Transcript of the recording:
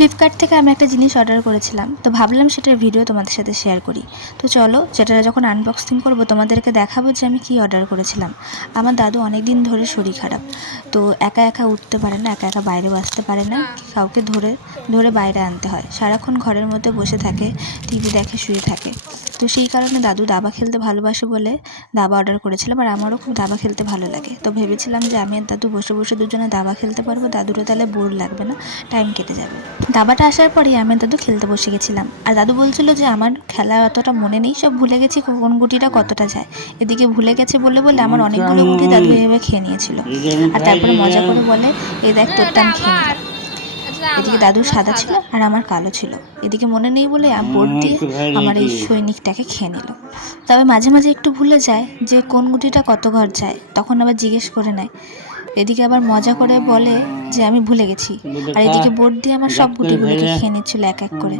Flipkart থেকে আমি একটা জিনিস অর্ডার করেছিলাম, তো ভাবলাম সেটার ভিডিও তোমাদের সাথে শেয়ার করি। তো চলো, সেটা যখন আনবক্সিং করব তোমাদেরকে দেখাবো যে আমি কি অর্ডার করেছিলাম। আমার দাদু অনেক দিন ধরে শরীর খারাপ, তো একা একা উঠতে পারে না, একা একা বাইরেও আসতে পারে না, কাউকে ধরে ধরে বাইরে আনতে হয়। সারাক্ষণ ঘরের মধ্যে বসে থাকে, টিভি দেখে, শুয়ে থাকে। তো সেই কারণে দাদু দাবা খেলতে ভালোবাসে বলে দাবা অর্ডার করেছিলাম, আর আমারও খুব দাবা খেলতে ভালো লাগে। তো ভেবেছিলাম যে আমি আর দাদু বসে বসে দুজনে দাবা খেলতে পারবো, দাদুরও তাহলে বোর লাগবে না, টাইম কেটে যাবে। দাবাটা আসার পরেই আমি দাদু খেলতে বসে গেছিলাম, আর দাদু বলছিল যে আমার খেলা অতটা মনে নেই, সব ভুলে গেছি কোন গুটিটা কতটা যায়। এদিকে ভুলে গেছে বলে বলে আমার অনেকগুলো গুটি দাদু এভাবে খেয়ে নিয়েছিল। আর তারপরে মজা করে বলে, এই দেখ তোরটা আমি খেয়ে নিলাম। এদিকে দাদু সাদা ছিল আর আমার কালো ছিল। এদিকে মনে নেই বলে বোর্ড দিয়ে আমার এই সৈনিকটাকে খেয়ে নিল। তবে মাঝে মাঝে একটু ভুলে যায় যে কোন গুটিটা কত ঘর যায়, তখন আবার জিজ্ঞেস করে নেয়। এদিকে আবার মজা করে বলে যে আমি ভুলে গেছি, আর এদিকে বোর্ড দিয়ে আমার সব গুটিগুলোকে খেয়ে নিচ্ছিল এক এক করে।